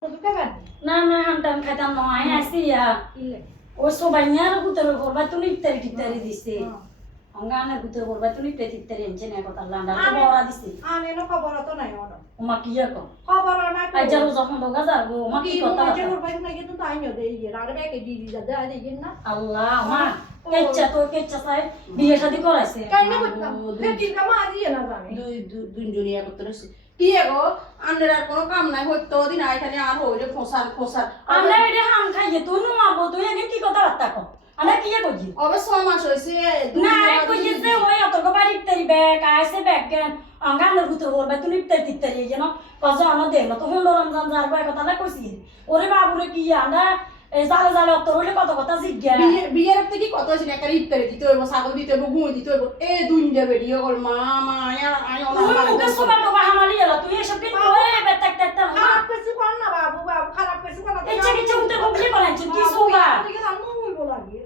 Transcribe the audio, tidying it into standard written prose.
না না হামটাম খাইতাম নয় আসি ও সবাইয়ার ভিতরে করবা তুমি ইফতারি টিফতারি দিছে অঙ্গানের ভিতরে করবা তুমি ইফতারি টিফতারি এনছে না কথা লান্ডা তো বড়া দিছে আনে ন খবর তো নাই ওর ওমা কি কো খবর না আই যারো যখন দগা যাবো ওমা কি কথা যে ওর বাইরে না কিন্তু তাই নিও দেই আর বেকে দি দি যা দেই দেই না আল্লাহ মা কেচ্চা সাহেব বিয়ে শাদি করাইছে কাই না বলতাম ফেটির কাম আদি না জানি দুইজনিয়া করতে রইছে কি গো আন্ডার আর কোনো কাম নাই হইতো দিন আইখানে আর হইলে ফসার আমরা এটা হাম খাইয়ে তুই নুমাবো তুই এনে কি কথা বার্তা কো আমরা কি কইছি অবশ্য 6 মাস হইছে না কইছে যে ওই অতর্ক বাড়ি ইফতারি ব্যাগ আইছে ব্যাগ জ্ঞান অঙ্গানের ভিতরে করবা তুমি ইফতারি টিফতারি যেন কজ আমরা দেখলো তো হুন্ড রমজান যার গো কথা না কইছি ওরে বাবুরে কি আমরা এই জালে জালে অত হইলে কত কথা জিজ্ঞা বিয়ের আপনি কি কত হইছে একটা ইফতারি দিতে হইব ছাগল দিতে হইব গুঁ দিতে হইব এ দুইটা ভিডিও কল মা আয় তুই মুখে সোবা টোবা হামালি এলা তুই এসব কি ওই বেতাক তেতা খারাপ কিছু কর না বাবু বাবু খারাপ কিছু কর না ইচ্ছা উঠে কমপ্লি বলাইছিস কি সোবা ঠিক আছে আমি বলাগি